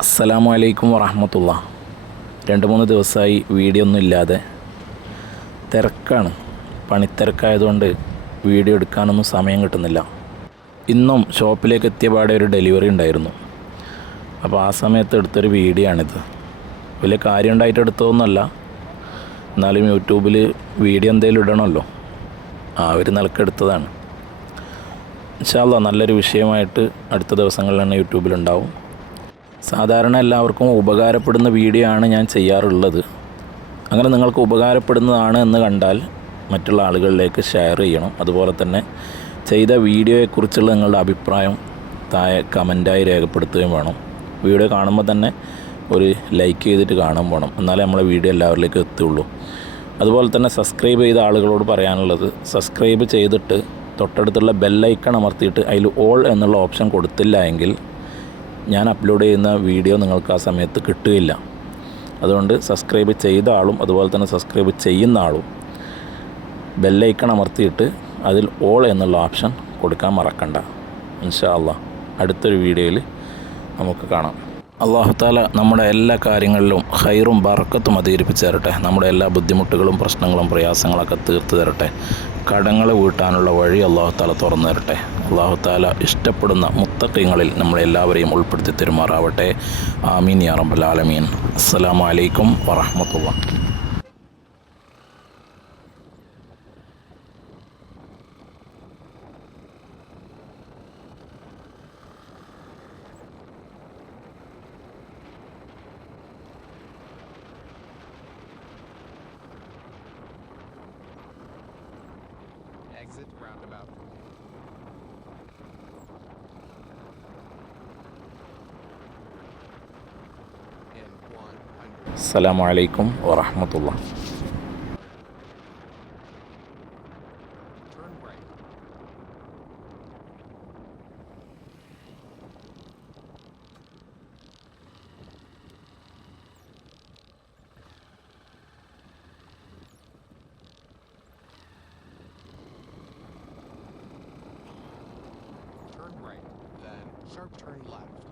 അസ്സലാമു അലൈക്കും വറഹമത്തുള്ള. രണ്ട് മൂന്ന് ദിവസമായി വീഡിയോ ഒന്നും ഇല്ലാതെ തിരക്കാണ്. പണിത്തിരക്കായതുകൊണ്ട് വീഡിയോ എടുക്കാനൊന്നും സമയം കിട്ടുന്നില്ല. ഇന്നും ഷോപ്പിലേക്ക് എത്തിയ പാടെ ഒരു ഡെലിവറി ഉണ്ടായിരുന്നു. അപ്പോൾ ആ സമയത്ത് എടുത്തൊരു വീഡിയോ ആണിത് വലിയ കാര്യം ഉണ്ടായിട്ട് എടുത്തതൊന്നുമല്ല. എന്നാലും യൂട്യൂബിൽ വീഡിയോ എന്തെങ്കിലും ഇടണമല്ലോ. ആ ഒരു നിലയ്ക്ക് എടുത്തതാണ്. ഇൻഷാല്ല നല്ലൊരു വിഷയമായിട്ട് അടുത്ത ദിവസങ്ങളിൽ തന്നെ യൂട്യൂബിലുണ്ടാവും. സാധാരണ എല്ലാവർക്കും ഉപകാരപ്പെടുന്ന വീഡിയോ ആണ് ഞാൻ ചെയ്യാറുള്ളത്. അങ്ങനെ നിങ്ങൾക്ക് ഉപകാരപ്പെടുന്നതാണ് എന്ന് കണ്ടാൽ മറ്റുള്ള ആളുകളിലേക്ക് ഷെയർ ചെയ്യണം. അതുപോലെ തന്നെ ചെയ്ത വീഡിയോയെക്കുറിച്ചുള്ള നിങ്ങളുടെ അഭിപ്രായം താഴെ കമന്റായി രേഖപ്പെടുത്തുകയും വേണം. വീഡിയോ കാണുമ്പോൾ തന്നെ ഒരു ലൈക്ക് ചെയ്തിട്ട് കാണാൻ പോകണം എന്നാലേ നമ്മളെ വീഡിയോ എല്ലാവരിലേക്കും എത്തുള്ളൂ. അതുപോലെ തന്നെ സബ്സ്ക്രൈബ് ചെയ്ത ആളുകളോട് പറയാനുള്ളത് സബ്സ്ക്രൈബ് ചെയ്തിട്ട് തൊട്ടടുത്തുള്ള ബെല്ലൈക്കൺ അമർത്തിയിട്ട് അതിൽ ഓൾ എന്നുള്ള ഓപ്ഷൻ കൊടുത്തില്ല എങ്കിൽ ഞാൻ അപ്ലോഡ് ചെയ്യുന്ന വീഡിയോ നിങ്ങൾക്ക് ആ സമയത്ത് കിട്ടുകയില്ല. അതുകൊണ്ട് സബ്സ്ക്രൈബ് ചെയ്ത ആളും അതുപോലെ തന്നെ സബ്സ്ക്രൈബ് ചെയ്യുന്ന ആളും ബെല്ലൈക്കൺ അമർത്തിയിട്ട് അതിൽ ഓൾ എന്നുള്ള ഓപ്ഷൻ കൊടുക്കാൻ മറക്കണ്ട. ഇൻഷാ അള്ളാ. അടുത്തൊരു വീഡിയോയിൽ നമുക്ക് കാണാം. അള്ളാഹുത്താല നമ്മുടെ എല്ലാ കാര്യങ്ങളിലും ഹൈറും ബറക്കത്തും അധികരിപ്പിച്ചു തരട്ടെ. നമ്മുടെ എല്ലാ ബുദ്ധിമുട്ടുകളും പ്രശ്നങ്ങളും പ്രയാസങ്ങളൊക്കെ തീർത്തു തരട്ടെ. കടങ്ങൾ വീട്ടാനുള്ള വഴി അള്ളാഹുത്താല തുറന്നു തരട്ടെ. അള്ളാഹുത്താല ഇഷ്ടപ്പെടുന്ന മുത്തക്കങ്ങളിൽ നമ്മളെല്ലാവരെയും ഉൾപ്പെടുത്തി തെരുമാറാവട്ടെ. ആമീൻ യാ റബ്ബൽ ആലമീൻ. അസ്സലാമു അലൈക്കും വറഹമത്തുള്ള Exit roundabout. In 100. അസ്സലാമു അലൈക്കും വറഹമത്തുള്ള Sharp turn left.